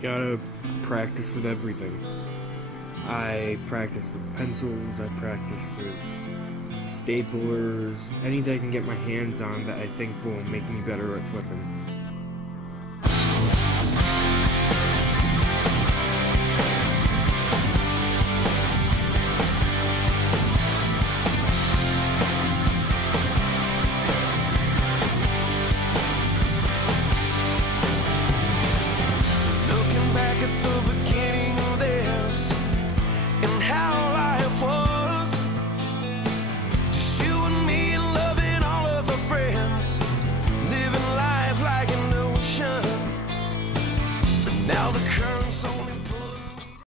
Gotta practice with everything. I practice with pencils, I practice with staplers, anything I can get my hands on that I think will make me better at flipping.